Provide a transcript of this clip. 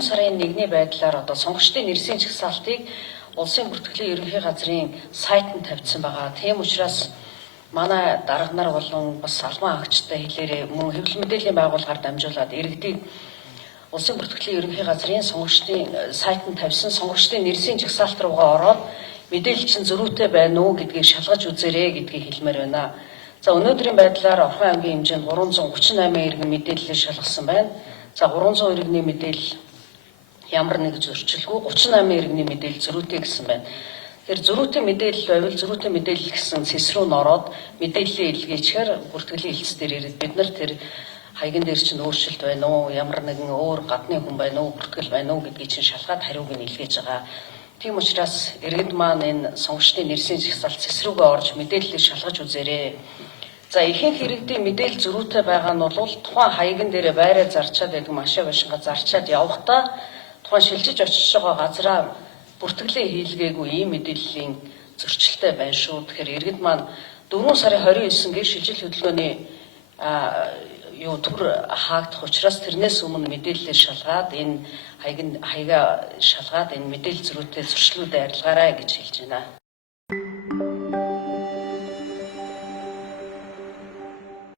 Сарын 1-ний байдлаар одоо сонгогчдын нэрсийн жагсаалтыг улсын бүртгэлийн ерөнхий газрын сайтанд тавьсан байгаа. Тийм учраас манай дарга нар болон бас албан агчтай хэлээрээ мөн хэвлэл мэдээллийн байгууллагаар дамжуулаад иргэдийг улсын бүртгэлийн ерөнхий газрын сонгогчдын сайтанд тавьсан сонгогчдын нэрсийн жагсаалт руугаа ороод мэдээлэл чинь зөрүүтэй байна уу гэдгийг шалгаж үзээрэй гэдгийг хэлмээр байна. За өнөөдрийн байдлаар Орхон аймгийн хэмжээнд 338 иргэн мэдээлэл шалгасан байна. За 300 иргэний мэдээлэл ямар нэг зөрчилгүй 38 иргэний мэдээлэл зөрүүтэй гэсэн байна. Тэгэхээр зөрүүтэй мэдээлэл байвал зөрүүтэй мэдээлэл гэсэн цэс рүү н ороод мэдээллийн илгээчээр бүртгэлийн хэлтс дээр ирээд бид нар тэр хаягн дээр чинь өөрчлөлт байна уу, ямар нэгэн өөр гадны хүн байна уу, бүртгэл байна уу гэдгийг чинь шалгаад хариуг нь илгээж байгаа. Тийм учраас иргэд маань энэ сонгогчдын нэрсийн жагсаалт цэс рүүгээ орж мэдээллийг шалгаж үзээрэй. За ихэнх иргэдийн мэдээлэл зөрүүтэй байгаа нь бол тухайн хаягн дээр байраа зарчаад байдаг машин машингаа зарчаад явахдаа тухайн шилжиж очиж байгаа газраа бүртгэлээ хийлгээгүй ийм мэдээллийн зөрчилтэй байна шүү. Тэгэхээр иргэд маань 4 сарын 29-гээр шилжил хөдөлгөөний төр хаагдах учраас тэрнээс өмнө мэдээлэлээ шалгаад энэ хаягаа шалгаад энэ мэдээлэл зөрүүтэй зөрчлүүдээ арилгаарай гэж хэлж байна.